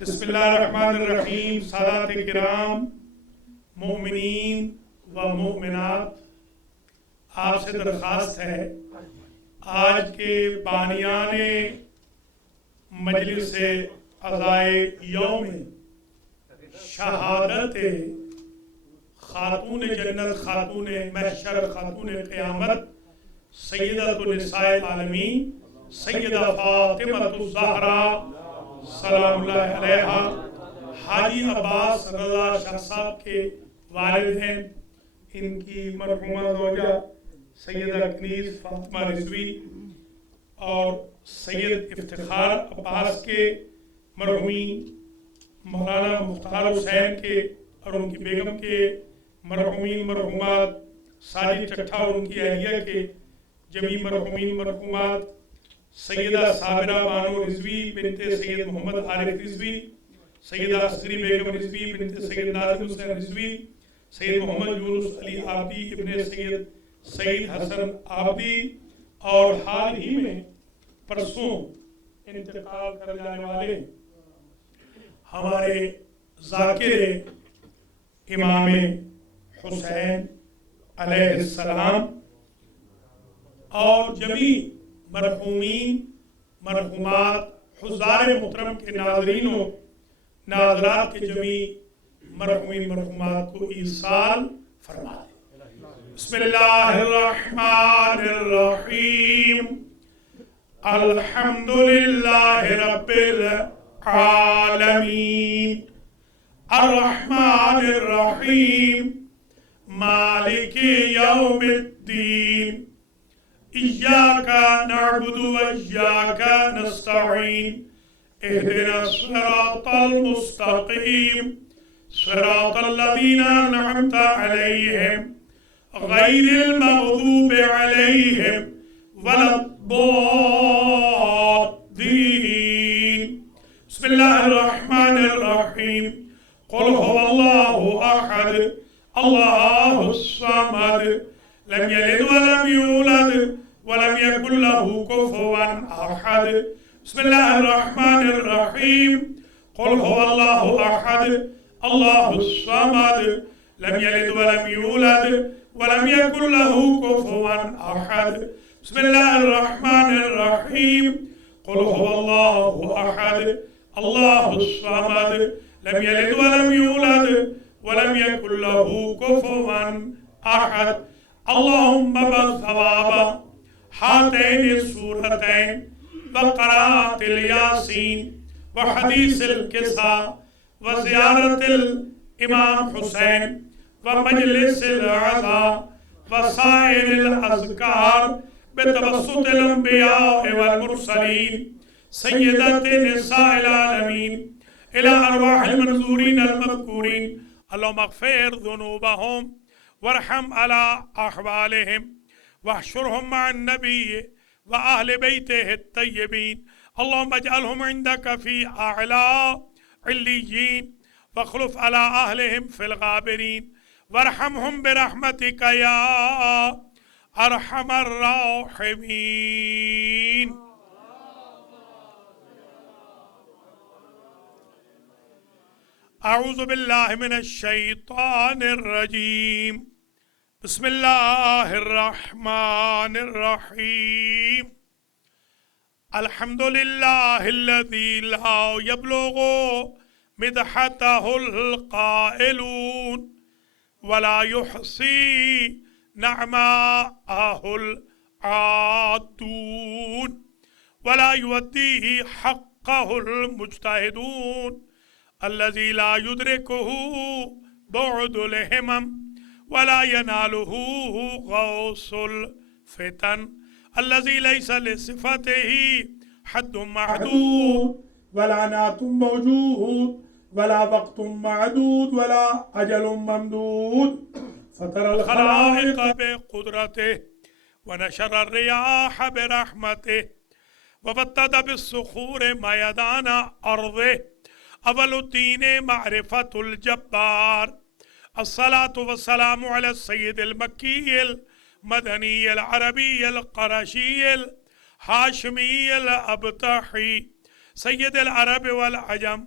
بسم اللہ الرحمن الرحیم. سادات کرام، مومنین و مومنات، آپ سے درخواست ہے آج کے بانیان مجلس عزائے یوم شہادت خاتون جنت، خاتون محشر، خاتون قیامت، سیدۃ النساء العالمین سیدہ فاطمہ الزہرا سلام اللہ علیہا، حاجی عباس رضا شاہ صاحب کے والد ہیں. ان کی مرحومہ زوجہ سیدہ کنیز فاطمہ رضوی اور سید افتخار عباس کے مرحومین، مولانا مختار حسین کے اور ان کی بیگم کے مرحومین مرحومات، ساجد چٹھا اور ان کی اہلیہ کے جمیع مرحومین مرحومات، سیدہ صابرہ بانو رضوی بنت سید محمد عارف رضوی، سیدہ اصغری بیگم رضوی بنت سید ناظم حسین رضوی، سید محمد یونس علی عابدی ابن سید حسن عابدی، اور حال ہی میں پرسوں انتقال کر جانے والے ہمارے ذاکر امام حسین علیہ السلام، اور جمیع مرحومین مرحومات حضار محترم کے ناظرین و ناظرات کے جمیع مرحومین مرحومات کو ایصال فرما دیں. بسم اللہ الرحمن الرحیم. الحمدللہ رب العالمین الرحمن الرحیم مالک یوم الدین إياك نعبد وإياك نستعين اهدنا الصراط المستقيم صراط الذين أنعمت عليهم غير المغضوب عليهم ولا الضالين. بسم الله الرحمن الرحيم. قل هو الله أحد الله الصمد لم يلد ولم يولد ولم يكن له كفوا أحد. بسم الله الرحمن الرحيم. قل هو الله أحد الله الصمد لم يلد ولم يولد ولم يكن له كفوا أحد. بسم الله الرحمن الرحيم. قل هو الله أحد الله الصمد لم يلد ولم يولد ولم يكن له كفوا أحد. اللهم بثواب هاتين السورتين وقراءة الياسين وحديث الكساء وزيارة الإمام حسين ومجلس العزاء وسائر الأذكار بتوسط الأنبياء والمرسلين سيدات نساء العالمين إلى أرواح المنظورين المذكورين. اللهم اغفر ذنوبهم وارحم على أحوالهم واحشرهم مع النبي وأهل بيته الطيبين. اللهم اجعلهم عندك في أعلى عليين واخلف على أهلهم في الغابرين وارحمهم برحمتك يا أرحم الراحمين. أعوذ بالله من الشيطان الرجيم. بسم الله الرحمن الرحيم. الحمد لله الذي لا يبلغ مدحته القائلون ولا يحصي نعماءه العادون ولا يوديه حقه المجتهدون الذي لا يدركه بعد الهمم ولا يناله غوص الفتن الذي ليس لصفته حد محدود ولا نعت موجود ولا وقت معدود ولا أجل ممدود. فطر الخلائق بقدرته ونشر الرياح برحمته وبتد بالصخور ميدان أرضه. أول الدين معرفة الجبار. الصلاة والسلام على السيد المكي المدني العربي القرشي الهاشمي الأبطحي سيد العرب والعجم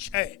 6।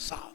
7।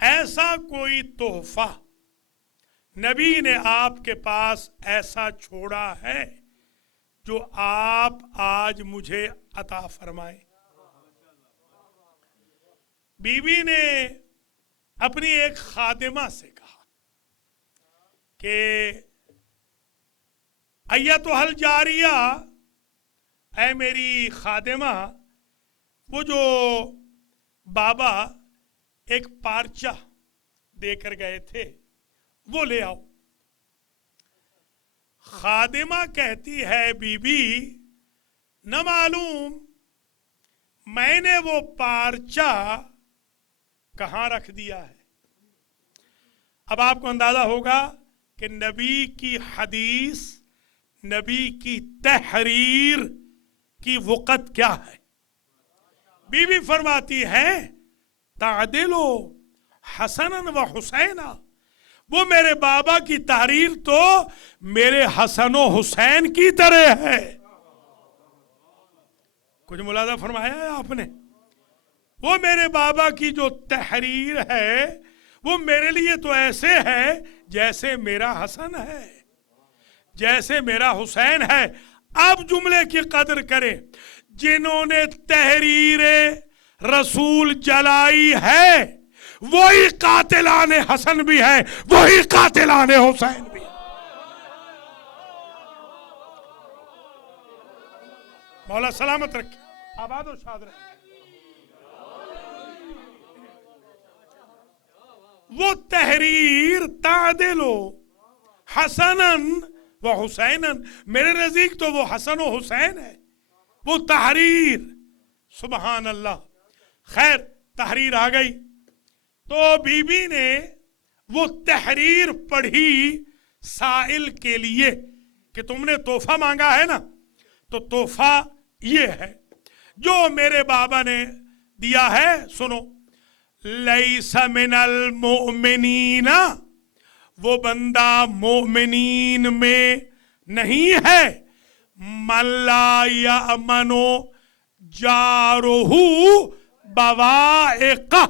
ایسا کوئی تحفہ نبی نے آپ کے پاس ایسا چھوڑا ہے جو آپ آج مجھے عطا فرمائیں؟ بی بی نے اپنی ایک خادمہ سے کہا کہ ایتھا الجاریہ، اے میری خادمہ، وہ جو بابا ایک پارچہ دے کر گئے تھے وہ لے آؤ۔ خادمہ کہتی ہے بی بی نہ معلوم میں نے وہ پارچہ کہاں رکھ دیا ہے۔ اب آپ کو اندازہ ہوگا کہ نبی کی حدیث، نبی کی تحریر کی وقت کیا ہے۔ بی بی فرماتی ہے تعدلو حسنا و حسینا، وہ میرے بابا کی تحریر تو میرے حسن و حسین کی طرح ہے۔ کچھ ملاحظہ فرمایا ہے آپ نے؟ وہ میرے بابا کی جو تحریر ہے وہ میرے لیے تو ایسے ہے جیسے میرا حسن ہے، جیسے میرا حسین ہے۔ اب جملے کی قدر کریں، جنہوں نے تحریر رسول جلائی ہے وہی قاتلان حسن بھی ہے، وہی قاتلان حسین بھی ہے۔ مولا سلامت رکھے، آباد و شاد رہے۔ وہ تحریر تعدلو حسنا و حسینا، میرے نزدیک تو وہ حسن و حسین ہے، وہ تحریر۔ سبحان اللہ۔ خیر، تحریر آ گئی تو بی بی نے وہ تحریر پڑھی سائل کے لیے کہ تم نے تحفہ مانگا ہے نا، تو تحفہ یہ ہے جو میرے بابا نے دیا ہے، سنو۔ لیس من المؤمنین، وہ بندہ مومنین میں نہیں ہے، من لا یأمن جارہ بوائقہ،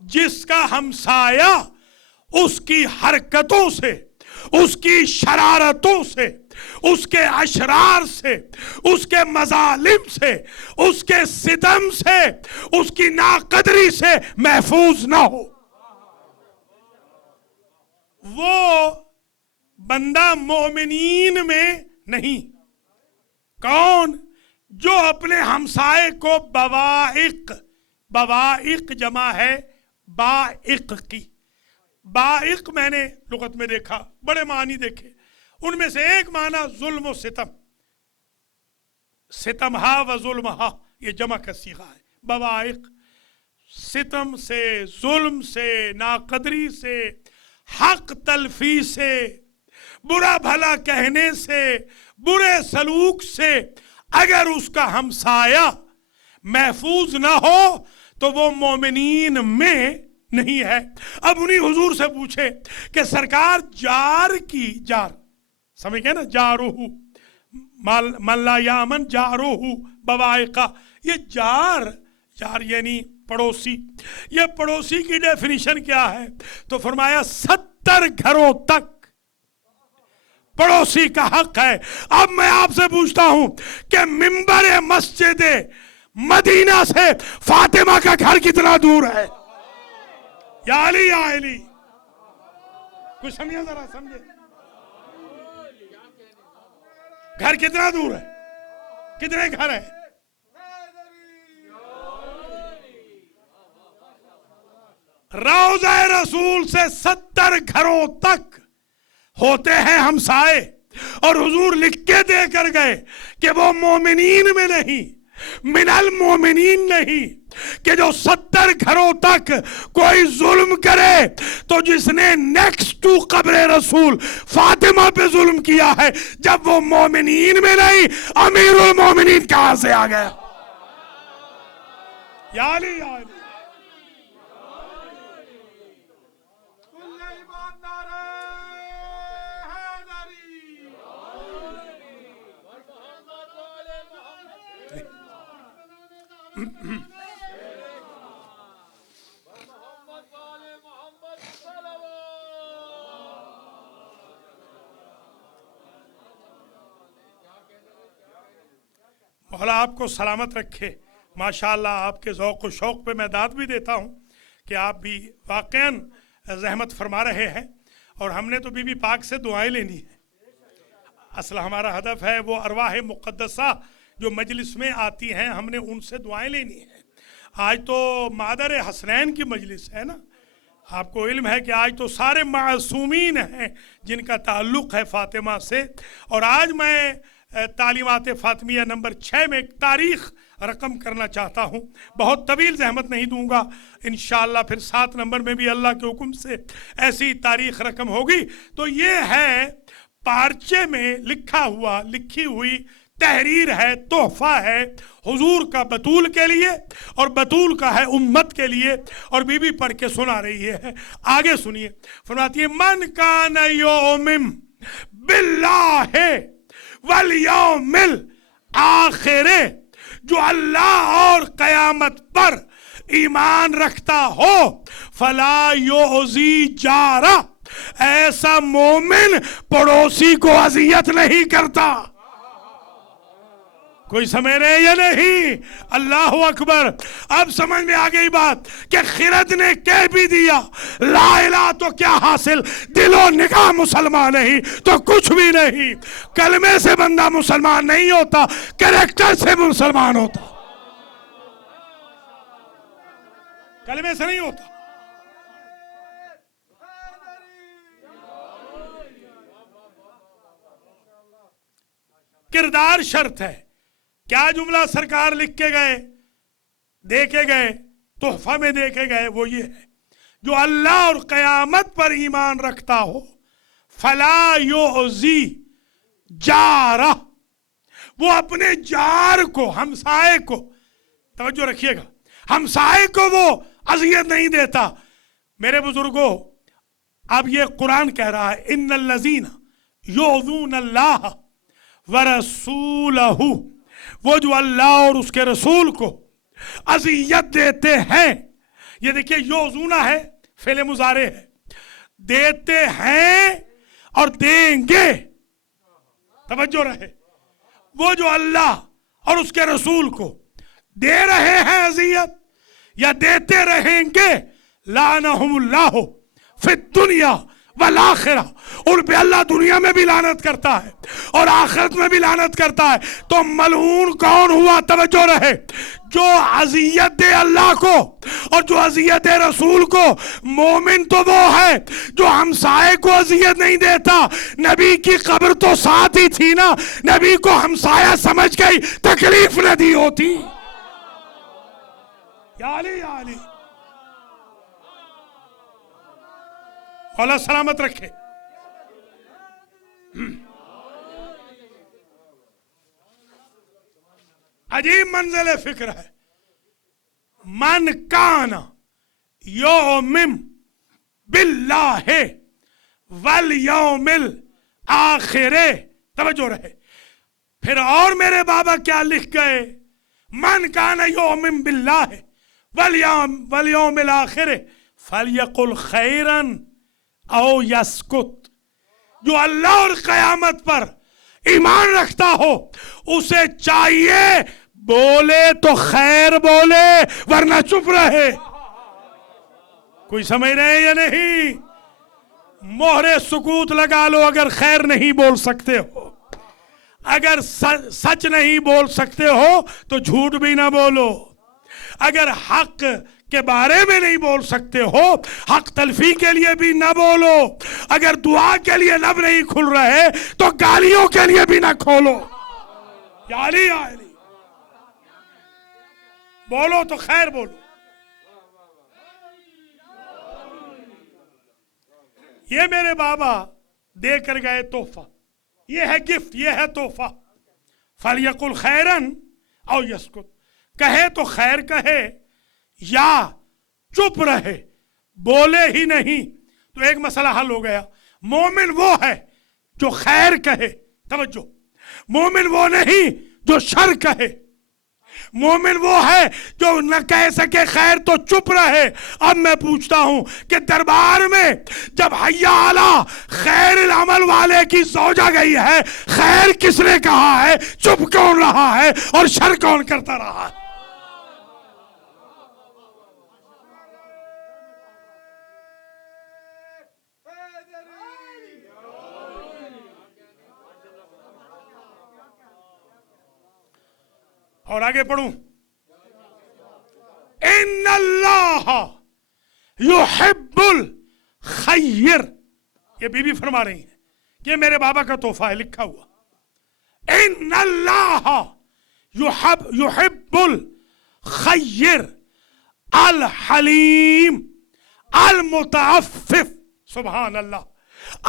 جس کا ہمسایہ اس کی حرکتوں سے، اس کی شرارتوں سے، اس کے اشرار سے، اس کے مظالم سے، اس کے ستم سے، اس کی ناقدری سے محفوظ نہ ہو۔ وہ بندہ مومنین میں نہیں۔ کون؟ جو اپنے ہمسائے کو بوائق، بوائق جمع ہے بائق کی۔ بائق میں نے لغت میں دیکھا، بڑے معنی دیکھے، ان میں سے ایک معنی ظلم و ستم، ستمہا و ظلمہا، یہ جمع کا صیغہ ہے۔ بوائق، ستم سے، ظلم سے، ناقدری سے، حق تلفی سے، برا بھلا کہنے سے، برے سلوک سے اگر اس کا ہمسایہ محفوظ نہ ہو تو وہ مومنین میں نہیں ہے۔ اب انہی حضور سے پوچھے کہ سرکار جار کی، جار سمجھ گئے نا، جارہو من لا یامن جارہو بوائقہ، یہ جار یعنی پڑوسی، یہ پڑوسی کی ڈیفینیشن کیا ہے؟ تو فرمایا 70 گھروں تک پڑوسی کا حق ہے۔ اب میں آپ سے پوچھتا ہوں کہ منبر مسجد مدینہ سے فاطمہ کا گھر کتنا دور ہے؟ یا علی یا علی، کچھ سمجھے، ذرا سمجھے، گھر کتنا دور ہے؟ کتنے گھر ہیں؟ روضہ رسول سے 70 گھروں تک ہوتے ہیں ہمسائے، اور حضور لکھ کے دے کر گئے کہ وہ مومنین میں نہیں، من المومنین نہیں، کہ جو 70 گھروں تک کوئی ظلم کرے تو جس نے نیکسٹ ٹو قبر رسول فاطمہ پہ ظلم کیا ہے، جب وہ مومنین میں نہیں، امیر المومنین کہاں سے آ گیا؟ یا علی یا علی۔ مولا آپ کو سلامت رکھے. ماشاءاللہ آپ کے ذوق و شوق پہ میں داد بھی دیتا ہوں کہ آپ بھی واقعاً زحمت فرما رہے ہیں، اور ہم نے تو بی بی پاک سے دعائیں لینی ہیں. اصل ہمارا ہدف ہے وہ ارواح مقدسہ جو مجلس میں آتی ہیں، ہم نے ان سے دعائیں لینی ہیں. آج تو مادر حسنین کی مجلس ہے نا. آپ کو علم ہے کہ آج تو سارے معصومین ہیں جن کا تعلق ہے فاطمہ سے. اور آج میں تعلیمات فاطمیہ نمبر 6 میں ایک تاریخ رقم کرنا چاہتا ہوں. بہت طویل زحمت نہیں دوں گا، انشاءاللہ پھر 7 نمبر میں بھی اللہ کے حکم سے ایسی تاریخ رقم ہوگی. تو یہ ہے پارچے میں لکھی ہوئی تحریر ہے، تحفہ ہے حضور کا بطول کے لیے، اور بطول کا ہے امت کے لیے. اور بی بی پڑھ کے سنا رہی ہے. آگے سنیے، فرماتی ہے من کان یؤمن باللہ والیوم الآخر، جو اللہ اور قیامت پر ایمان رکھتا ہو، فلا یؤذی جارہ، ایسا مومن پڑوسی کو اذیت نہیں کرتا. کوئی سمجھ رہے یا نہیں؟ اللہ اکبر. اب سمجھ میں آ گئی بات کہ خرد نے کہہ بھی دیا لا الہ تو کیا حاصل، دل و نگاہ مسلمان نہیں تو کچھ بھی نہیں. کلمے سے بندہ مسلمان نہیں ہوتا، کریکٹر سے مسلمان ہوتا. کلمے سے نہیں ہوتا. کردار شرط ہے. کیا جملہ سرکار لکھ کے گئے، دے کے گئے، تحفہ میں دے کے گئے؟ وہ یہ ہے جو اللہ اور قیامت پر ایمان رکھتا ہو، فلا یؤذی جارہ، وہ اپنے جار کو، ہمسائے کو، توجہ رکھیے گا، ہمسائے کو وہ اذیت نہیں دیتا. میرے بزرگوں، اب یہ قرآن کہہ رہا ہے ان الذین یؤذون اللہ ورسولہ، وہ جو اللہ اور اس کے رسول کو اذیت دیتے ہیں. یہ دیکھیے یؤذون ہے، فعل مضارع ہے، دیتے ہیں اور دیں گے. توجہ رہے، وہ جو اللہ اور اس کے رسول کو دے رہے ہیں اذیت یا دیتے رہیں گے، لعنہم اللہ فی الدنیا والآخرہ، ان پہ اللہ دنیا میں بھی لعنت کرتا ہے اور آخرت میں بھی لعنت کرتا ہے. تو ملعون کون ہوا؟ توجہ رہے، جو اذیت دے اللہ کو اور جو اذیت دے رسول کو. مومن تو وہ ہے جو ہمسائے کو اذیت نہیں دیتا. نبی کی قبر تو ساتھ ہی تھی نا، نبی کو ہمسایہ سمجھ گئی، تکلیف نہ دی ہوتی. یا علی یا علی، اللہ سلامت رکھے. عجیب منزل فکر ہے. من کان یؤمن باللہ والیوم الآخر، توجہ رہے. پھر اور میرے بابا کیا لکھ گئے؟ من کان یؤمن باللہ والیوم الآخر فلیقل خیرا او یسکت. جو اللہ اور قیامت پر ایمان رکھتا ہو اسے چاہیے بولے تو خیر بولے ورنہ چپ رہے. کوئی سمجھ رہے یا نہیں؟ مہر سکوت لگا لو اگر خیر نہیں بول سکتے ہو. اگر سچ نہیں بول سکتے ہو تو جھوٹ بھی نہ بولو. اگر حق کے بارے میں نہیں بول سکتے ہو، حق تلفی کے لیے بھی نہ بولو. اگر دعا کے لیے لب نہیں کھل رہے تو گالیوں کے لیے بھی نہ کھولو. یا علی یا علی، بولو تو خیر بولو. یہ میرے بابا دے کر گئے تحفہ، یہ ہے گفٹ، یہ ہے تحفہ. فَلْيَقُلْ خَيْرًا اَوْ يَسْكُتْ، کہے تو خیر کہے یا چپ رہے، بولے ہی نہیں. تو ایک مسئلہ حل ہو گیا. مومن وہ ہے جو خیر کہے، توجہ، مومن وہ نہیں جو شر کہے. مومن وہ ہے جو نہ کہہ سکے خیر تو چپ رہے۔ اب میں پوچھتا ہوں کہ دربار میں جب حیا علی خیر العمل والے کی زوجہ گئی ہے، خیر کس نے کہا ہے؟ چپ کون رہا ہے اور شر کون کرتا رہا ہے؟ اور آگے پڑھوں، ان اللہ یحب الخیر، یہ بی بی فرما رہی ہیں کہ میرے بابا کا تحفہ ہے لکھا ہوا، ان اللہ یحب الخیر الحلیم المتعفف۔ سبحان اللہ،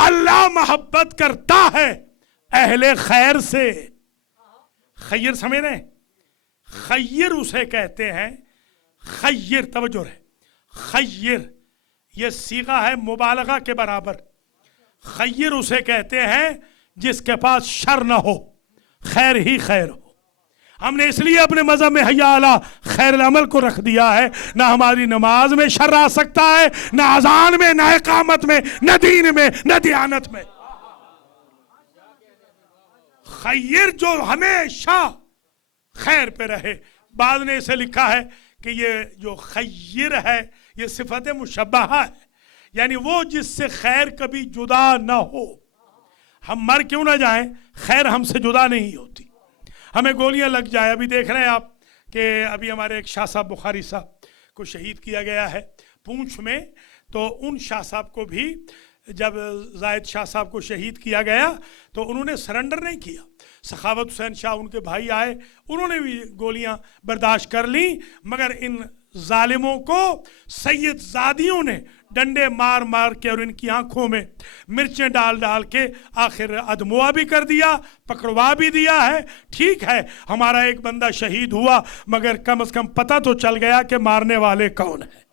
اللہ محبت کرتا ہے اہل خیر سے۔ خیر سمجھ رہے ہیں؟ خیر اسے کہتے ہیں، خیر توجہ ہے، خیر یہ صیغہ ہے مبالغہ کے برابر۔ خیر اسے کہتے ہیں جس کے پاس شر نہ ہو، خیر ہی خیر ہو۔ ہم نے اس لیے اپنے مذہب میں حیا علی خیر العمل کو رکھ دیا ہے۔ نہ ہماری نماز میں شر آ سکتا ہے، نہ اذان میں، نہ اقامت میں، نہ دین میں، نہ دیانت میں۔ خیر جو ہمیشہ خیر پہ رہے۔ بعض نے اسے لکھا ہے کہ یہ جو خیر ہے یہ صفت مشبہہ ہے، یعنی وہ جس سے خیر کبھی جدا نہ ہو۔ ہم مر کیوں نہ جائیں، خیر ہم سے جدا نہیں ہوتی۔ ہمیں گولیاں لگ جائیں، ابھی دیکھ رہے ہیں آپ کہ ابھی ہمارے ایک شاہ صاحب بخاری صاحب کو شہید کیا گیا ہے پونچھ میں، تو ان شاہ صاحب کو بھی جب زائد شاہ صاحب کو شہید کیا گیا تو انہوں نے سرنڈر نہیں کیا۔ سخاوت حسین شاہ ان کے بھائی آئے، انہوں نے بھی گولیاں برداشت کر لیں، مگر ان ظالموں کو سید زادیوں نے ڈنڈے مار مار کے اور ان کی آنکھوں میں مرچیں ڈال ڈال کے آخر ادموا بھی کر دیا، پکڑوا بھی دیا ہے۔ ٹھیک ہے ہمارا ایک بندہ شہید ہوا، مگر کم از کم پتہ تو چل گیا کہ مارنے والے کون ہیں۔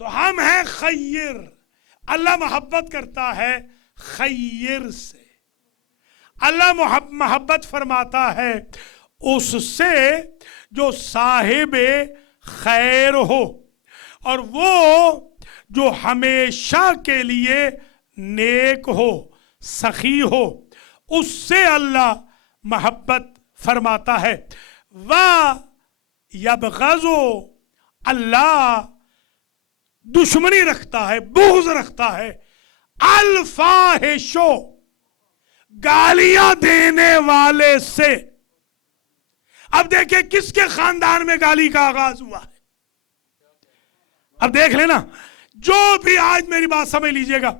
تو ہم ہیں خیر، اللہ محبت کرتا ہے خیر سے۔ اللہ محبت فرماتا ہے اس سے جو صاحب خیر ہو، اور وہ جو ہمیشہ کے لیے نیک ہو، سخی ہو، اس سے اللہ محبت فرماتا ہے۔ وَيَبْغَضُ، اللہ دشمنی رکھتا ہے، بغض رکھتا ہے، الفاحشو، گالیاں دینے والے سے۔ اب دیکھیں کس کے خاندان میں گالی کا آغاز ہوا ہے؟ اب دیکھ لینا، جو بھی، آج میری بات سمجھ لیجئے گا،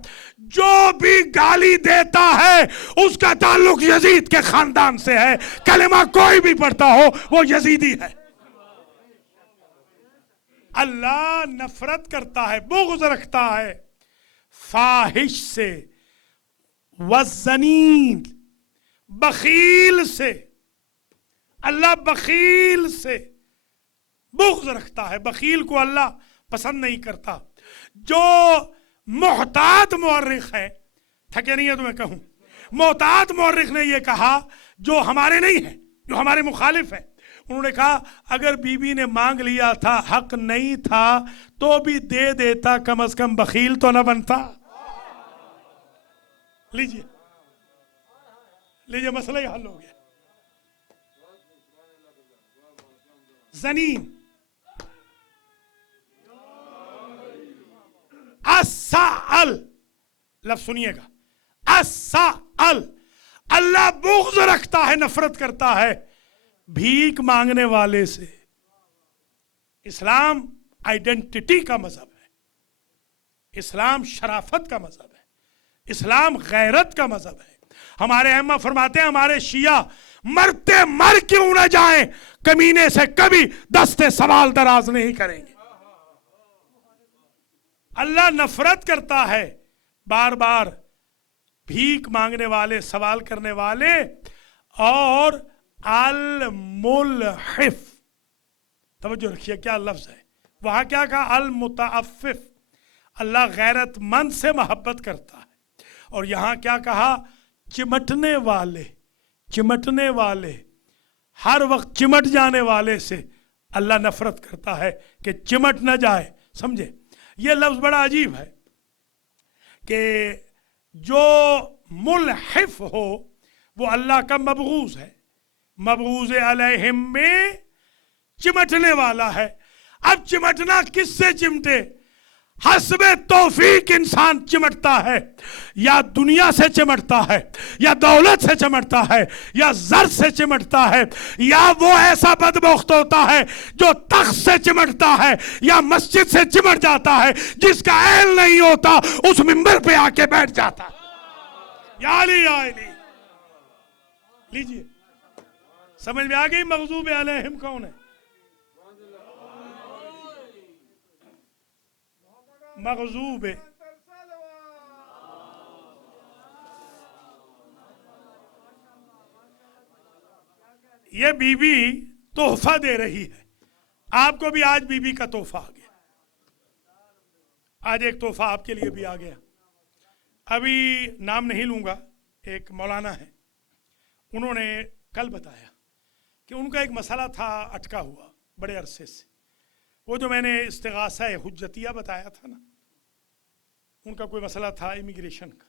جو بھی گالی دیتا ہے اس کا تعلق یزید کے خاندان سے ہے۔ کلمہ کوئی بھی پڑھتا ہو وہ یزیدی ہے۔ اللہ نفرت کرتا ہے، بغض رکھتا ہے فاحش سے، والزنین، بخیل سے۔ اللہ بخیل سے بغض رکھتا ہے، بخیل کو اللہ پسند نہیں کرتا۔ جو محتاط مورخ ہے، تھکے نہیں ہے تو میں کہوں، محتاط مورخ نے یہ کہا جو ہمارے نہیں ہیں، جو ہمارے مخالف ہیں، انہوں نے کہا اگر بی بی نے مانگ لیا تھا، حق نہیں تھا تو بھی دے دیتا، کم از کم بخیل تو نہ بنتا۔ لیجئے لیجئے، مسئلہ ہی حل ہو گیا۔ زنین، السائل، لفظ سنیے گا، السائل، اللہ بغض رکھتا ہے، نفرت کرتا ہے بھیک مانگنے والے سے۔ اسلام آئیڈینٹی کا مذہب ہے، اسلام شرافت کا مذہب ہے، اسلام غیرت کا مذہب ہے۔ ہمارے ائمہ فرماتے ہیں ہمارے شیعہ مرتے مر کیوں نہ جائیں، کمینے سے کبھی دستے سوال دراز نہیں کریں گے۔ اللہ نفرت کرتا ہے بار بار بھیک مانگنے والے، سوال کرنے والے، اور الملحف، توجہ رکھیے کیا لفظ ہے وہاں، کیا کہا؟ المتعفف، اللہ غیرت مند سے محبت کرتا ہے، اور یہاں کیا کہا؟ چمٹنے والے، چمٹنے والے، ہر وقت چمٹ جانے والے سے اللہ نفرت کرتا ہے کہ چمٹ نہ جائے. سمجھے؟ یہ لفظ بڑا عجیب ہے کہ جو ملحف ہو وہ اللہ کا مبغوض ہے. مبغوض علیہم میں چمٹنے والا ہے. اب چمٹنا کس سے چمٹے؟ حسب توفیق انسان چمٹتا ہے. یا دنیا سے چمٹتا ہے، یا دولت سے چمٹتا ہے، یا زر سے چمٹتا ہے، یا وہ ایسا بدبخت ہوتا ہے جو تخت سے چمٹتا ہے، یا مسجد سے چمٹ جاتا ہے. جس کا اہل نہیں ہوتا اس منبر پہ آ کے بیٹھ جاتا ہے. یا علی یا علی. لیجئے سمجھ میں آ گئی مغضوب علیہم کون ہے؟ مغضوب یہ بی بی تحفہ دے رہی ہے. آپ کو بھی آج بی بی کا تحفہ آ گیا. آج ایک تحفہ آپ کے لیے بھی آ گیا. ابھی نام نہیں لوں گا، ایک مولانا ہے، انہوں نے کل بتایا کہ ان کا ایک مسئلہ تھا اٹکا ہوا بڑے عرصے سے. وہ جو میں نے استغاثہ حجتیہ بتایا تھا نا، ان کا کوئی مسئلہ تھا امیگریشن کا،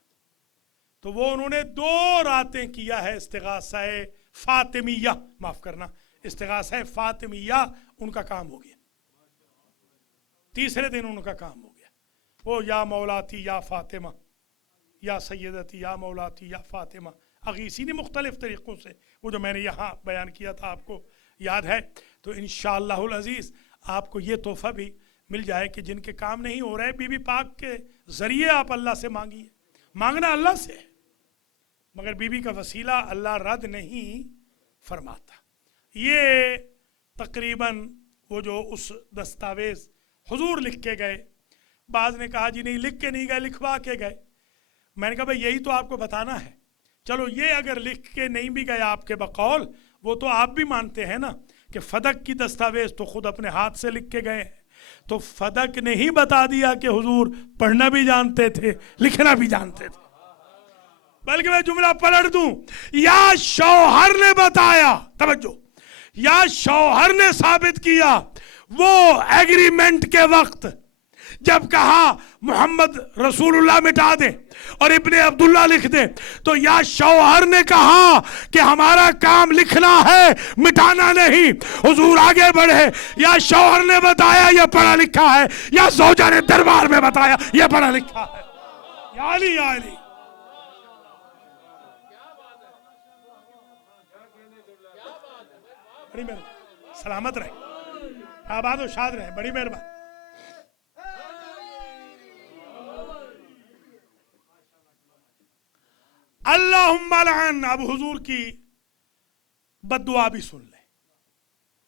تو وہ انہوں نے 2 راتیں کیا ہے استغاثہ فاطمیہ، معاف کرنا، استغاثہ فاطمیہ ان کا کام ہو گیا. تیسرے دن ان کا کام ہو گیا. وہ یا مولاتی یا فاطمہ، یا سیدتی یا مولاتی یا فاطمہ، اغیثی نے مختلف طریقوں سے، وہ جو میں نے یہاں بیان کیا تھا آپ کو یاد ہے. تو انشاءاللہ العزیز آپ کو یہ تحفہ بھی مل جائے کہ جن کے کام نہیں ہو رہے، بی بی پاک کے ذریعے آپ اللہ سے مانگیے. مانگنا اللہ سے ہے، مگر بی بی کا وسیلہ اللہ رد نہیں فرماتا. یہ تقریباً وہ جو اس دستاویز حضور لکھ کے گئے، بعض نے کہا جی نہیں لکھ کے نہیں گئے، لکھوا کے گئے. میں نے کہا بھائی یہی تو آپ کو بتانا ہے. چلو یہ اگر لکھ کے نہیں بھی گئے آپ کے بقول، وہ تو آپ بھی مانتے ہیں نا کہ فدق کی دستاویز تو خود اپنے ہاتھ سے لکھ کے گئے ہیں. تو فدق نے ہی بتا دیا کہ حضور پڑھنا بھی جانتے تھے، لکھنا بھی جانتے تھے. بلکہ میں جملہ پلٹ دوں، یا شوہر نے بتایا، توجہ، یا شوہر نے ثابت کیا. وہ ایگریمنٹ کے وقت جب کہا محمد رسول اللہ مٹا دیں اور ابن عبداللہ لکھ دیں، تو یا شوہر نے کہا کہ ہمارا کام لکھنا ہے مٹانا نہیں. حضور آگے بڑھے، یا شوہر نے بتایا یہ پڑھا لکھا ہے، یا زوجہ نے دربار میں بتایا یہ پڑھا لکھا ہے. یا علی یا علی. بڑی مہربانی، سلامت رہے، آباد و شاد رہے، بڑی مہربانی. اللہم لعن. اب حضور کی بد دعا بھی سن لیں.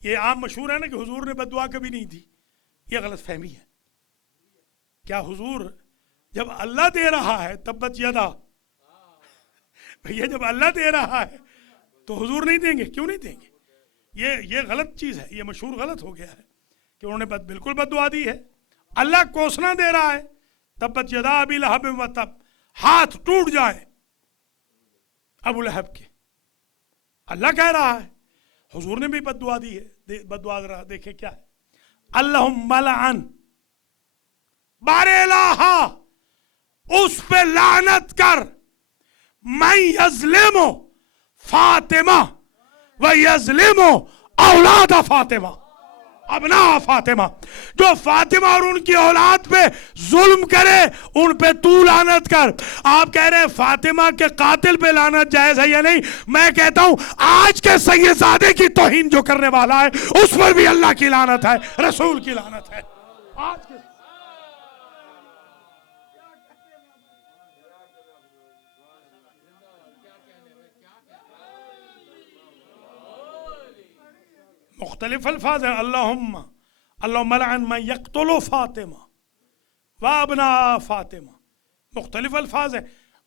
یہ عام مشہور ہے نا کہ حضور نے بد دعا کبھی نہیں دی. یہ غلط فہمی ہے. کیا حضور جب اللہ دے رہا ہے تبت یدا، یہ جب اللہ دے رہا ہے تو حضور نہیں دیں گے؟ کیوں نہیں دیں گے؟ یہ غلط چیز ہے، یہ مشہور غلط ہو گیا ہے کہ انہوں نے بالکل بد دعا دی ہے. اللہ کوسنا دے رہا ہے، تبت یدا ابی لہب وتب، ہاتھ ٹوٹ جائے ابو لہب کے. اللہ کہہ رہا ہے، حضور نے بھی بد دعا دی ہے. بد دعا رہا دیکھیں کیا ہے، اللہم لعن، بار الہ اس پہ لعنت کر، من یظلم فاطمہ و یظلم اولاد فاطمہ، ابناء فاطمہ، جو فاطمہ اور ان کی اولاد پہ ظلم کرے ان پہ تو لعنت کر. آپ کہہ رہے ہیں فاطمہ کے قاتل پہ لعنت جائز ہے یا نہیں؟ میں کہتا ہوں آج کے سیدزادے کی توہین جو کرنے والا ہے اس پر بھی اللہ کی لعنت ہے، رسول کی لعنت ہے. آج کے مختلف الفاظ ہیں. اللہم لعن من یقتل فاطمہ و ابناء فاطمہ، مختلف الفاظ ہیں.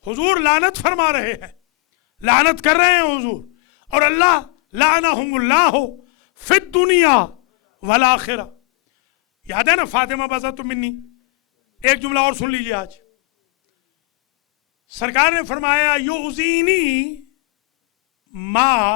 حضور لعنت فرما رہے ہیں، لعنت کر رہے ہیں حضور. اور اللہ لعنہم اللہ فی الدنیا والآخرہ. یاد ہے نا فاطمہ بذت منی. ایک جملہ اور سن لیجیے. آج سرکار نے فرمایا یؤذینی ما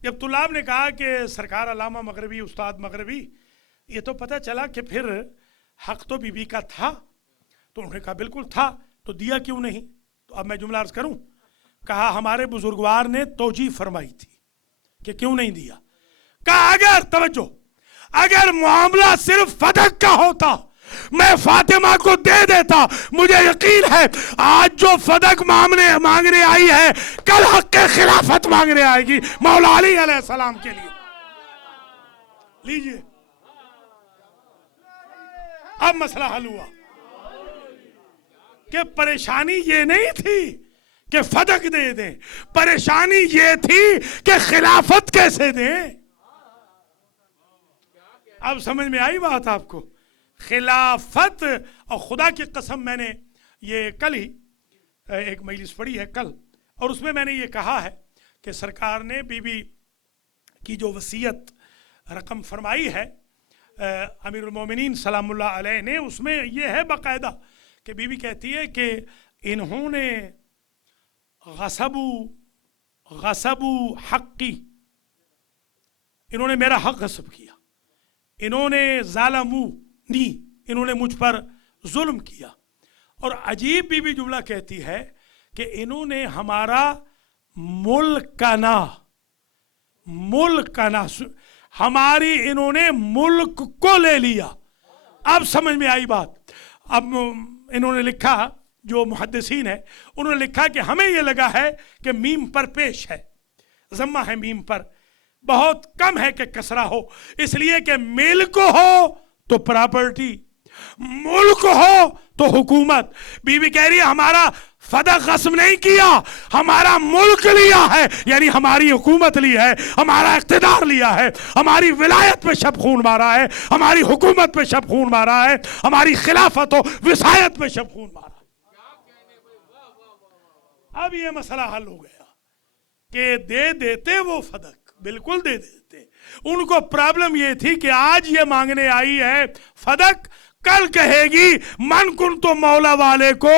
جب طلاب نے کہا کہ سرکار علامہ مغربی، استاد مغربی، یہ تو پتہ چلا کہ پھر حق تو بی بی کا تھا، تو انہوں نے کہا بالکل تھا، تو دیا کیوں نہیں؟ تو اب میں جملہ عرض کروں، کہا ہمارے بزرگوار نے توجیہ فرمائی تھی کہ کیوں نہیں دیا. کہا اگر توجہ، اگر معاملہ صرف فدق کا ہوتا میں فاطمہ کو دے دیتا. مجھے یقین ہے آج جو فدق مانگنے آئی ہے کل حق کے خلافت مانگنے آئے گی مولا علی علیہ السلام کے لیے. لیجئے اب مسئلہ حل ہوا کہ پریشانی یہ نہیں تھی کہ فدق دے دیں، پریشانی یہ تھی کہ خلافت کیسے دیں. اب سمجھ میں آئی بات آپ کو؟ خلافت، اور خدا کی قسم میں نے یہ کل ہی ایک مجلس پڑھی ہے کل، اور اس میں میں نے یہ کہا ہے کہ سرکار نے بی بی کی جو وصیت رقم فرمائی ہے امیر المومنین سلام اللہ علیہ نے، اس میں یہ ہے باقاعدہ کہ بی بی کہتی ہے کہ انہوں نے غصبو حقی، انہوں نے میرا حق غصب کیا، انہوں نے ظالمونی، انہوں نے مجھ پر ظلم کیا. اور عجیب بی بی جملہ کہتی ہے کہ انہوں نے ہمارا ملکنا، ہماری انہوں نے ملک کو لے لیا. اب سمجھ میں آئی بات. اب انہوں نے لکھا، جو محدثین ہے انہوں نے لکھا کہ ہمیں یہ لگا ہے کہ میم پر پیش ہے، ضمہ ہے میم پر، بہت کم ہے کہ کسرہ ہو، اس لیے کہ ملک ہو تو پراپرٹی، ملک ہو تو حکومت. بی بی کہہ رہی ہے ہمارا فدق غصب نہیں کیا، ہمارا ملک لیا ہے، یعنی ہماری حکومت لی ہے، ہمارا اقتدار لیا ہے، ہماری ولایت پہ شب خون مارا ہے، ہماری حکومت پہ شب خون مارا ہے، ہماری خلافت و وصایت پہ شب خون مارا ہے. اب یہ مسئلہ حل ہو گیا کہ دے دیتے وہ فدق، بالکل دے دیتے. ان کو پرابلم یہ تھی کہ آج یہ مانگنے آئی ہے فدق، کل کہے گی من کن تو مولا والے کو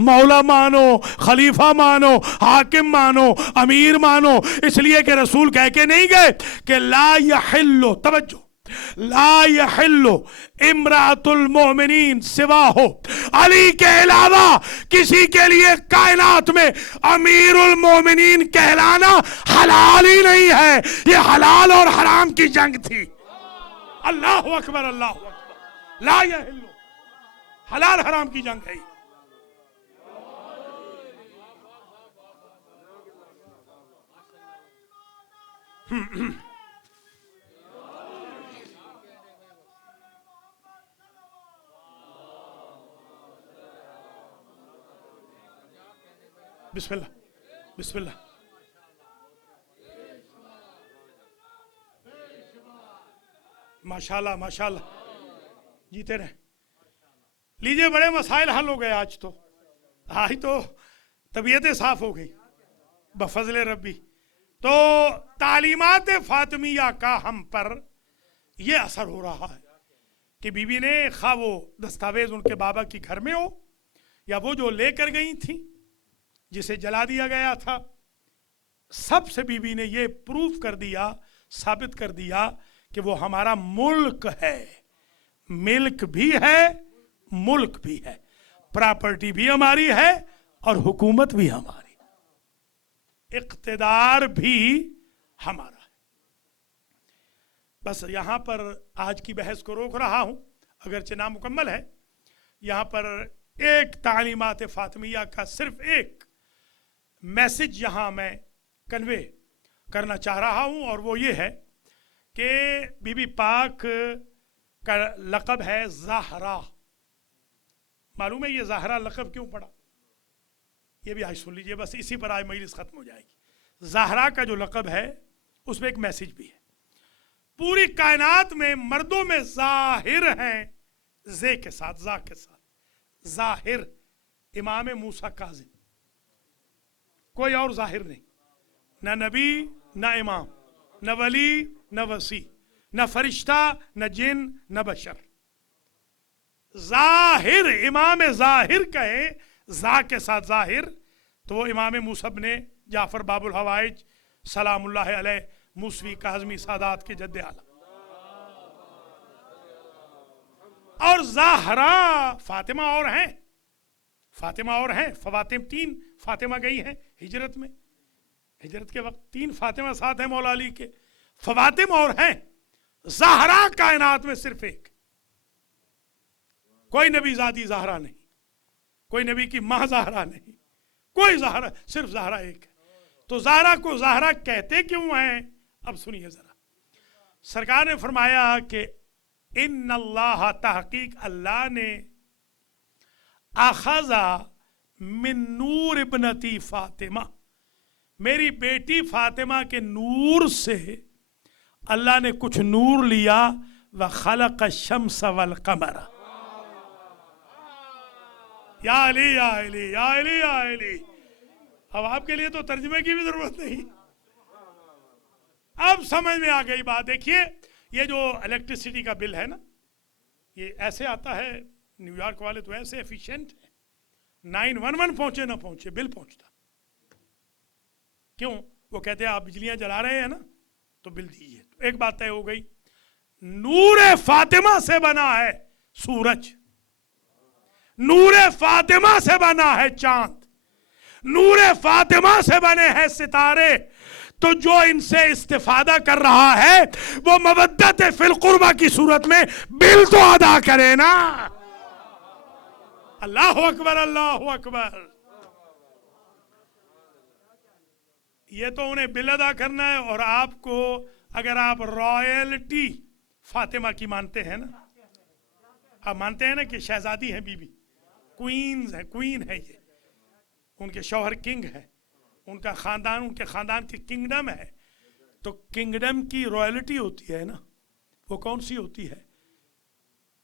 مولا مانو، خلیفہ مانو، حاکم مانو، امیر مانو. اس لیے کہ رسول کہہ کے نہیں گئے کہ لا یحل، توجہ، لا یحل امرأۃ المؤمنین سوا ہو، علی کے علاوہ کسی کے لیے کائنات میں امیر المومنین کہلانا حلال ہی نہیں ہے. یہ حلال اور حرام کی جنگ تھی. اللہ اکبر، اللہ اکبر. لا یحل، حلال حرام کی جنگ ہے. بسم اللہ، بسم اللہ. ماشاءاللہ ماشاءاللہ، جیتے رہے. لیجئے بڑے مسائل حل ہو گئے آج تو، آج تو طبیعتیں صاف ہو گئی بفضل ربی. تو تعلیمات فاطمیہ کا ہم پر یہ اثر ہو رہا ہے کہ بی بی نے خواہ وہ دستاویز ان کے بابا کی گھر میں ہو یا وہ جو لے کر گئی تھیں جسے جلا دیا گیا تھا، سب سے بی بی نے یہ پروف کر دیا، ثابت کر دیا کہ وہ ہمارا ملک ہے، ملک بھی ہے، ملک بھی ہے، پراپرٹی بھی ہماری ہے اور حکومت بھی ہماری، اقتدار بھی ہمارا ہے. بس یہاں پر آج کی بحث کو روک رہا ہوں، اگرچہ نامکمل ہے. یہاں پر ایک تعلیمات فاطمیہ کا صرف ایک میسج یہاں میں کنوے کرنا چاہ رہا ہوں، اور وہ یہ ہے کہ بی بی پاک کا لقب ہے زہرا. معلوم ہے یہ زہرا لقب کیوں پڑا؟ یہ بھی آج سن لیجئے، بس اسی پر آج مجلس ختم ہو جائے گی. زہرا کا جو لقب ہے اس میں ایک میسج بھی ہے. پوری کائنات میں مردوں میں ظاہر ہیں، زے کے ساتھ، زا کے ساتھ، ظاہر امام موسیٰ کاظم، کوئی اور ظاہر نہیں، نہ نبی نہ امام، نہ ولی نہ وصی، نہ فرشتہ نہ جن نہ بشر. ظاہر، امام ظاہر کہیں زا کے ساتھ ظاہر، تو وہ امام موسیٰ بن جعفر باب الحوائج سلام اللہ علیہ موسوی کاظمی سادات کے جد اعلیٰ. اور زہرا فاطمہ اور ہیں، فاطمہ اور ہیں، فواطم 3 فاطمہ گئی ہیں ہجرت میں، ہجرت کے وقت 3 فاطمہ ساتھ ہیں مولا علی کے، فواطم اور ہیں. زہرا کائنات میں صرف ایک، کوئی نبی زادی زہرا نہیں، کوئی نبی کی ماں زہرا نہیں، کوئی زہرا، صرف زہرا ایک ہے. تو زہرا کو زہرا کہتے کیوں ہیں؟ اب سنیے ذرا. سرکار نے فرمایا کہ ان اللہ، تحقیق اللہ نے، اخذا من نور ابنتی فاطمہ، میری بیٹی فاطمہ کے نور سے اللہ نے کچھ نور لیا. وخلق الشمس والقمر. یا علی یا علی یا علی یا علی. اب آپ کے لیے تو ترجمے کی بھی ضرورت نہیں، اب سمجھ میں آ گئی بات. دیکھیے یہ جو الیکٹریسٹی کا بل ہے نا، یہ ایسے آتا ہے، نیو یارک والے تو ایسے ایفیشینٹ ہیں، 911 پہنچے نہ پہنچے بل پہنچتا. کیوں؟ وہ کہتے ہیں آپ بجلیاں جلا رہے ہیں نا تو بل دیجیے. تو ایک بات طے ہو گئی، نور فاطمہ سے بنا ہے سورج، نور فاطمہ سے بنا ہے چاند، نور فاطمہ سے بنے ہیں ستارے. تو جو ان سے استفادہ کر رہا ہے وہ مودت فی القربہ کی صورت میں بل تو ادا کرے نا. اللہ اکبر اللہ اکبر. یہ تو انہیں بل ادا کرنا ہے، اور آپ کو اگر آپ رائلٹی فاطمہ کی مانتے ہیں نا، آپ مانتے ہیں نا کہ شہزادی ہیں، بی بی کوئینز ہے، کوئین ہے، یہ ان کے شوہر کنگ ہے، ان کا خاندان، ان کے خاندان کی کنگڈم ہے. تو کنگڈم کی رائلٹی ہوتی ہے نا، وہ کون سی ہوتی ہے؟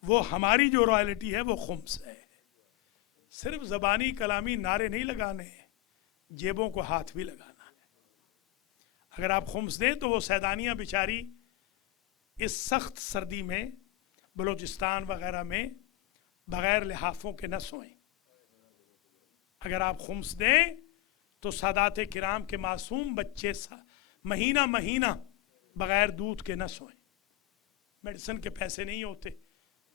وہ ہماری جو رائلٹی ہے وہ خمس ہے. صرف زبانی کلامی نعرے نہیں لگانے ہیں، جیبوں کو ہاتھ بھی لگانا ہے. اگر آپ خمس دیں تو وہ سیدانیاں بیچاری اس سخت سردی میں بلوچستان وغیرہ میں بغیر لحافوں کے نہ سوئیں. اگر آپ خمس دیں تو سادات کرام کے معصوم بچے مہینہ مہینہ بغیر دودھ کے نہ سوئیں. میڈیسن کے پیسے نہیں ہوتے،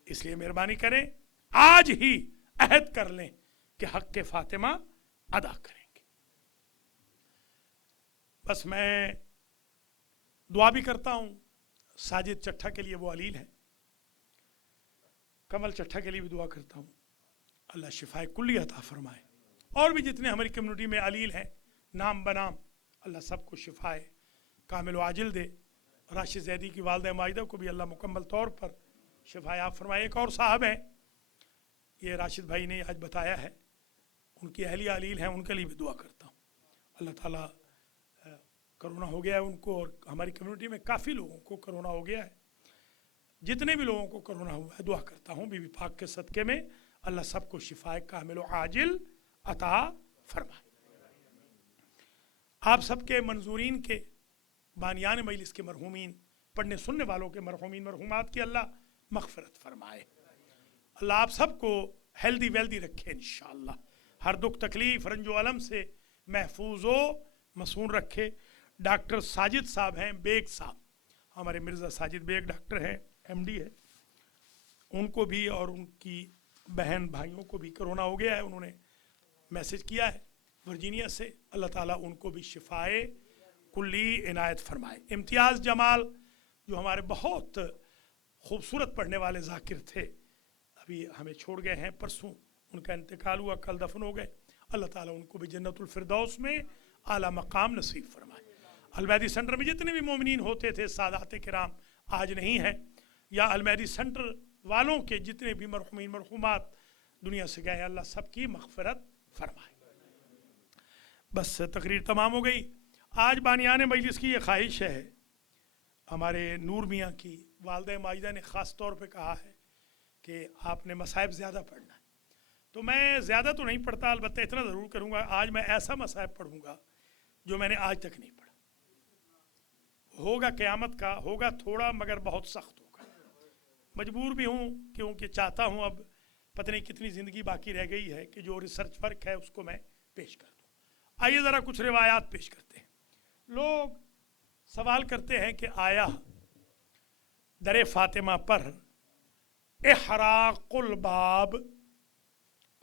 اس لیے مہربانی کریں آج ہی عہد کر لیں کہ حق فاطمہ ادا کریں گے. بس میں دعا بھی کرتا ہوں ساجد چٹھا کے لیے، وہ علیل ہے، کمل چٹھا کے لیے بھی دعا کرتا ہوں، اللہ شفائے کلی عطا فرمائے. اور بھی جتنے ہماری کمیونٹی میں علیل ہیں نام بنام، اللہ سب کو شفائے کامل و عاجل دے. راشد زیدی کی والدہ ماجدہ کو بھی اللہ مکمل طور پر شفائے آپ فرمائے. ایک اور صاحب ہیں، یہ راشد بھائی نے آج بتایا ہے، ان کی اہلیہ علیل ہیں، ان کے لیے بھی دعا کرتا ہوں. اللہ تعالیٰ، کرونا ہو گیا ہے ان کو، اور ہماری کمیونٹی میں کافی لوگوں کو کرونا ہو گیا ہے. جتنے بھی لوگوں کو کرونا ہوا ہے دعا کرتا ہوں بی بی پاک کے صدقے میں اللہ سب کو شفائے کامل و عاجل عطا فرمائے. آپ سب کے منظورین کے، بانیان مجلس کے مرحومین، پڑھنے سننے والوں کے مرحومین مرحومات کی اللہ مغفرت فرمائے. اللہ آپ سب کو ہیلدی ویلدی رکھے انشاءاللہ، ہر دکھ تکلیف رنج و علم سے محفوظ و مسون رکھے. ڈاکٹر ساجد صاحب ہیں، بیگ صاحب، ہمارے مرزا ساجد بیگ ڈاکٹر ہیں، ایم ڈی ہے، ان کو بھی اور ان کی بہن بھائیوں کو بھی کرونا ہو گیا ہے. انہوں نے میسج کیا ہے ورجینیا سے، اللہ تعالیٰ ان کو بھی شفائے کلی عنایت فرمائے. امتیاز جمال جو ہمارے بہت خوبصورت پڑھنے والے ذاکر تھے، ابھی ہمیں چھوڑ گئے ہیں، پرسوں ان کا انتقال ہوا، کل دفن ہو گئے. اللہ تعالیٰ ان کو بھی جنت الفردوس میں اعلیٰ مقام نصیب فرمائے. المہدی سینٹر میں جتنے بھی مومنین ہوتے تھے سادات کرام آج نہیں ہیں، یا المہدی سینٹر والوں کے جتنے بھی مرحومین مرحومات دنیا سے گئے، اللہ سب کی مغفرت فرمائے. بس تقریر تمام ہو گئی. آج بانیان مجلس کی یہ خواہش ہے، ہمارے نور میاں کی والدہ ماجدہ نے خاص طور پہ کہا ہے کہ آپ نے مصائب زیادہ پڑھنا ہے. تو میں زیادہ تو نہیں پڑھتا، البتہ اتنا ضرور کروں گا، آج میں ایسا مصائب پڑھوں گا جو میں نے آج تک نہیں پڑھا. ہوگا قیامت کا، ہوگا تھوڑا مگر بہت سخت ہوگا. مجبور بھی ہوں کیونکہ چاہتا ہوں اب پتہ نہیں کتنی زندگی باقی رہ گئی ہے کہ جو ریسرچ ورک ہے اس کو میں پیش کر دوں. آئیے ذرا کچھ روایات پیش کرتے ہیں. لوگ سوال کرتے ہیں کہ آیا در فاطمہ پر احراق الباب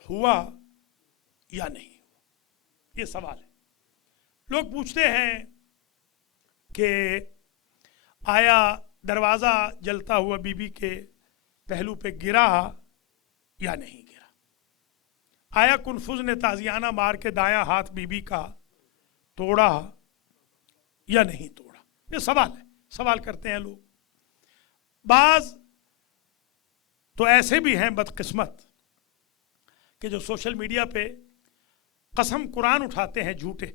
ہوا یا نہیں ہوا؟ یہ سوال ہے. لوگ پوچھتے ہیں کہ آیا دروازہ جلتا ہوا بی بی کے پہلو پہ گرا یا نہیں گرا؟ آیا کنفذ نے تازیانہ مار کے دایاں ہاتھ بی بی کا توڑا یا نہیں توڑا؟ یہ سوال ہے، سوال کرتے ہیں لوگ. بعض تو ایسے بھی ہیں بدقسمت کہ جو سوشل میڈیا پہ قسم قرآن اٹھاتے ہیں جھوٹے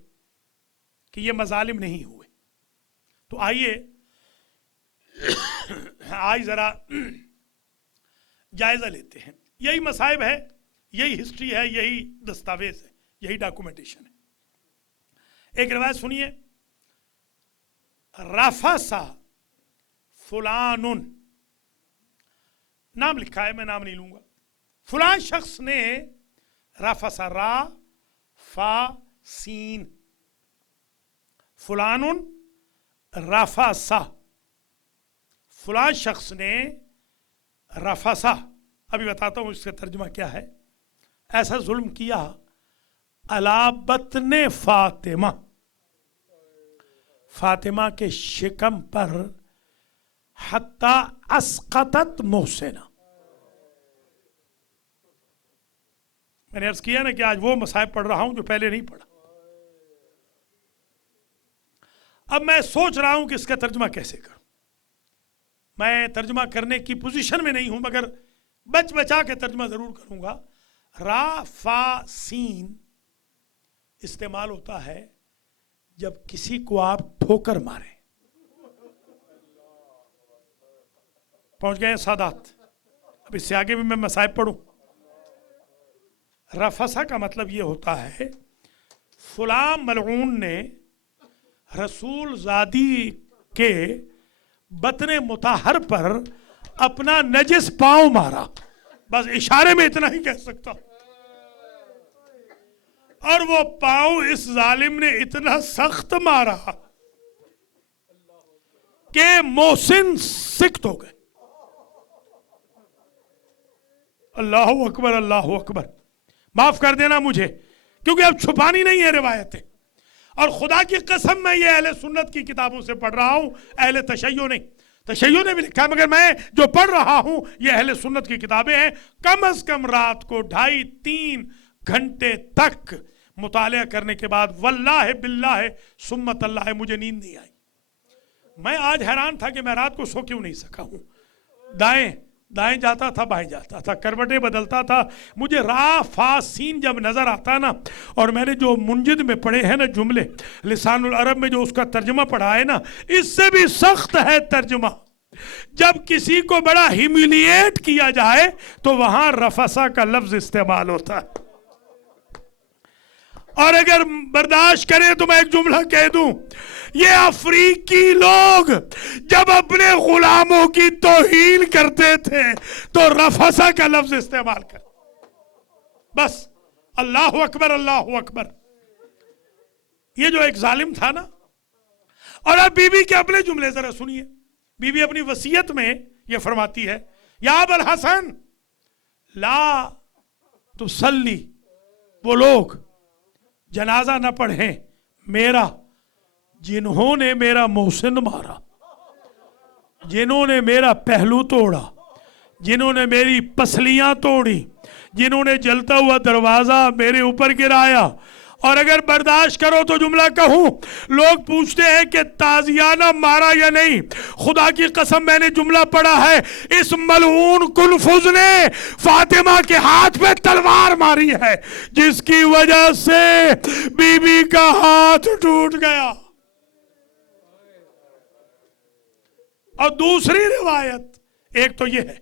کہ یہ مظالم نہیں ہوئے. تو آئیے آج ذرا جائزہ لیتے ہیں. یہی مصائب ہے، یہی ہسٹری ہے، یہی دستاویز ہے، یہی ڈاکومنٹیشن ہے. ایک روایت سنیے. رفسا فلان، نام لکھا ہے، میں نام نہیں لوں گا. فلان شخص نے رفسا، را فا سین، فلان رفسا، فلان شخص نے رفسا، ابھی بتاتا ہوں اس کا ترجمہ کیا ہے. ایسا ظلم کیا علی بطن فاطمہ، فاطمہ کے شکم پر، حتی اسقطت محسنہ. میں نے عرض کیا نا کہ آج وہ مصائب پڑھ رہا ہوں جو پہلے نہیں پڑھا. اب میں سوچ رہا ہوں کہ اس کا ترجمہ کیسے کروں. میں ترجمہ کرنے کی پوزیشن میں نہیں ہوں، مگر بچ بچا کے ترجمہ ضرور کروں گا. را فا سین استعمال ہوتا ہے جب کسی کو آپ ٹھوکر ماریں. پہنچ گئے ہیں سادات. اب اس سے آگے بھی میں مصائب پڑھوں. رفسا کا مطلب یہ ہوتا ہے فلاں ملعون نے رسول زادی کے بطن مطہر پر اپنا نجس پاؤں مارا. بس اشارے میں اتنا ہی کہہ سکتا ہوں. اور وہ پاؤں اس ظالم نے اتنا سخت مارا کہ محسن سکت ہو گئے. اللہ اکبر، اللہ اکبر. معاف کر دینا مجھے، کیونکہ اب چھپانی نہیں ہے روایتیں. اور خدا کی قسم میں یہ اہل سنت کی کتابوں سے پڑھ رہا ہوں، اہل تشیع نہیں. تشیع نے بھی لکھا ہے، مگر میں جو پڑھ رہا ہوں یہ اہل سنت کی کتابیں ہیں. کم از کم رات کو 2.5-3 گھنٹے تک مطالعہ کرنے کے بعد واللہ باللہ سمت اللہ مجھے نیند نہیں آئی. میں آج حیران تھا کہ میں رات کو سو کیوں نہیں سکا ہوں. دائیں جاتا تھا، بائیں جاتا تھا، کروٹیں بدلتا تھا. مجھے را فا سین جب نظر آتا نا، اور میں نے جو منجد میں پڑھے ہیں نا جملے، لسان العرب میں جو اس کا ترجمہ پڑھا ہے نا، اس سے بھی سخت ہے ترجمہ. جب کسی کو بڑا ہیمیلیٹ کیا جائے تو وہاں رفسا کا لفظ استعمال ہوتا ہے. اور اگر برداشت کریں تو میں ایک جملہ کہہ دوں، یہ افریقی لوگ جب اپنے غلاموں کی توہین کرتے تھے تو رفسا کا لفظ استعمال کر. بس اللہ اکبر، اللہ اکبر. یہ جو ایک ظالم تھا نا. اور اب بی بی کے اپنے جملے ذرا سنیے. بی بی اپنی وصیت میں یہ فرماتی ہے، یا ابا الحسن لا تصلی، وہ لوگ جنازہ نہ پڑھیں میرا جنہوں نے میرا محسن مارا، جنہوں نے میرا پہلو توڑا، جنہوں نے میری پسلیاں توڑی، جنہوں نے جلتا ہوا دروازہ میرے اوپر گرایا. اور اگر برداشت کرو تو جملہ کہوں، لوگ پوچھتے ہیں کہ تازیانہ مارا یا نہیں. خدا کی قسم میں نے جملہ پڑھا ہے، اس ملعون کنفذ نے فاطمہ کے ہاتھ پہ تلوار ماری ہے، جس کی وجہ سے بی بی کا ہاتھ ٹوٹ گیا. اور دوسری روایت ایک تو یہ ہے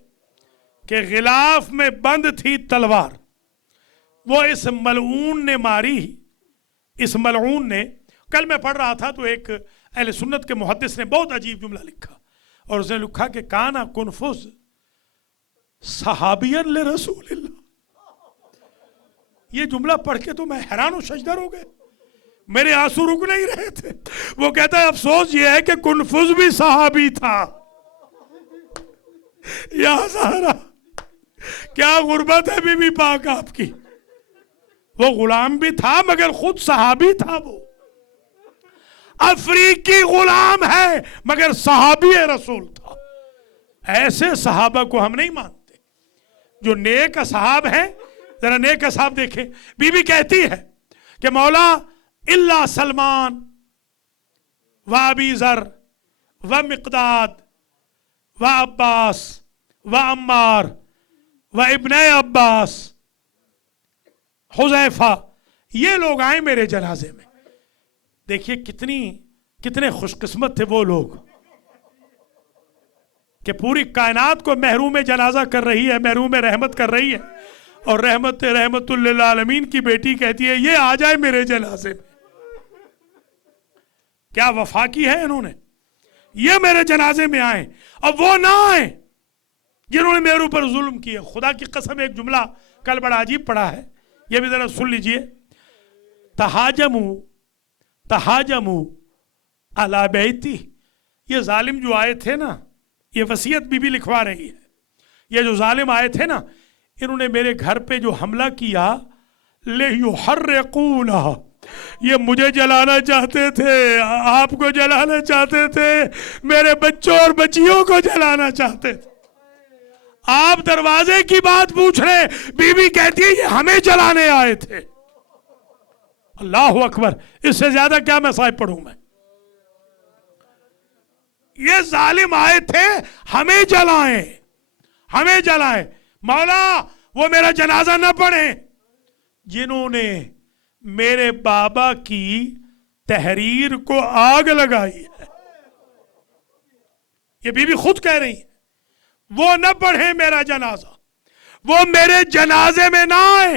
کہ غلاف میں بند تھی تلوار، وہ اس ملعون نے ماری. اس ملعون نے، کل میں پڑھ رہا تھا تو ایک اہل سنت کے محدث نے بہت عجیب جملہ لکھا، اور اس نے لکھا کہ کانا کنفذ صحابین لرسول اللہ. یہ جملہ پڑھ کے تو میں حیران و شجدر ہو گئے. میرے آنسو رک نہیں رہے تھے. وہ کہتا ہے افسوس یہ ہے کہ کنفذ بھی صحابی تھا. یا زہرا کیا غربت ہے بی بی پاک آپ کی. وہ غلام بھی تھا مگر خود صحابی تھا. وہ افریقی غلام ہے مگر صحابی رسول تھا. ایسے صحابہ کو ہم نہیں مانتے جو نیک اصحاب ہیں. ذرا نیک اصحاب دیکھیں. بی بی کہتی ہے کہ مولا الا سلمان و ابی ذر و مقداد و عباس و عمار و ابن عباس حذیفہ، یہ لوگ آئے میرے جنازے میں. دیکھیے کتنے خوش قسمت تھے وہ لوگ کہ پوری کائنات کو محروم جنازہ کر رہی ہے، محروم رحمت کر رہی ہے، اور رحمت للعالمین کی بیٹی کہتی ہے یہ آ جائے میرے جنازے میں. کیا وفا کی ہے انہوں نے. یہ میرے جنازے میں آئیں اور وہ نہ آئیں جنہوں نے میرے اوپر ظلم کیا. خدا کی قسم ایک جملہ کل بڑا عجیب پڑا ہے، یہ بھی ذرا سن لیجئے. تہاجمو علی بیتی. یہ ظالم جو آئے تھے نا، یہ وصیت بی بی لکھوا رہی ہے، یہ جو ظالم آئے تھے نا انہوں نے میرے گھر پہ جو حملہ کیا لِيُحَرِّقُونَ، یہ مجھے جلانا چاہتے تھے، آپ کو جلانا چاہتے تھے، میرے بچوں اور بچیوں کو جلانا چاہتے تھے. آپ دروازے کی بات پوچھ رہے، بی بی کہتی ہے یہ ہمیں جلانے آئے تھے. اللہ اکبر. اس سے زیادہ کیا مصائب پڑھوں میں. یہ ظالم آئے تھے ہمیں جلائیں. مولا وہ میرا جنازہ نہ پڑھیں جنہوں نے میرے بابا کی تحریر کو آگ لگائی ہے. یہ بی بی خود کہہ رہی ہے وہ نہ پڑھیں میرا جنازہ، وہ میرے جنازے میں نہ آئے.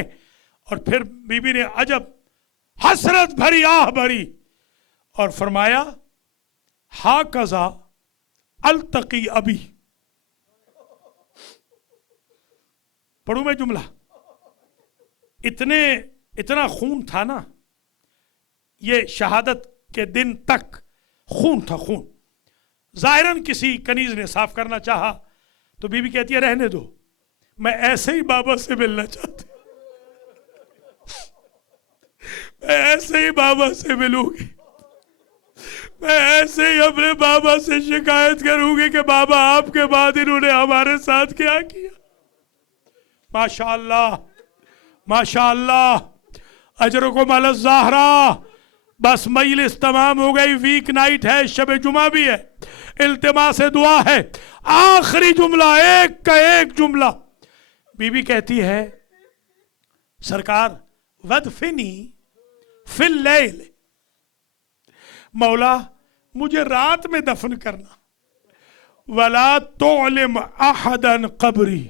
اور پھر بی بی نے عجب حسرت بھری آہ بھری اور فرمایا ہاکذا التقی ابی. پڑھوں میں جملہ. اتنا خون تھا نا، یہ شہادت کے دن تک خون تھا، خون. ظاہراً کسی کنیز نے صاف کرنا چاہا تو بی بی کہتی ہے رہنے دو، میں ایسے ہی بابا سے ملنا چاہتی، میں ایسے ہی بابا سے ملوں گی، میں ایسے ہی اپنے بابا سے شکایت کروں گی کہ بابا آپ کے بعد انہوں نے ہمارے ساتھ کیا کیا. ماشاءاللہ ماشاءاللہ. اجرکم علی الزہرا. بس مجلس تمام ہو گئی، ویک نائٹ ہے، شب جمعہ بھی ہے، التماس دعا ہے. آخری جملہ، ایک کا ایک جملہ. بی بی کہتی ہے سرکار ودفنی فی اللیل، مولا مجھے رات میں دفن کرنا. ولا تعلم احدا قبری،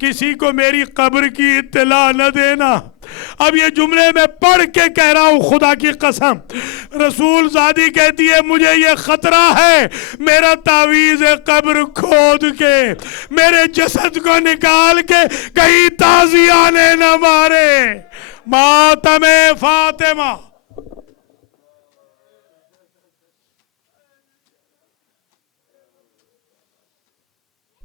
کسی کو میری قبر کی اطلاع نہ دینا. اب یہ جملے میں پڑھ کے کہہ رہا ہوں خدا کی قسم. رسول زادی کہتی ہے مجھے یہ خطرہ ہے میرا تعویذ قبر کھود کے میرے جسد کو نکال کے کہیں تازیانے نہ مارے. ماتم فاطمہ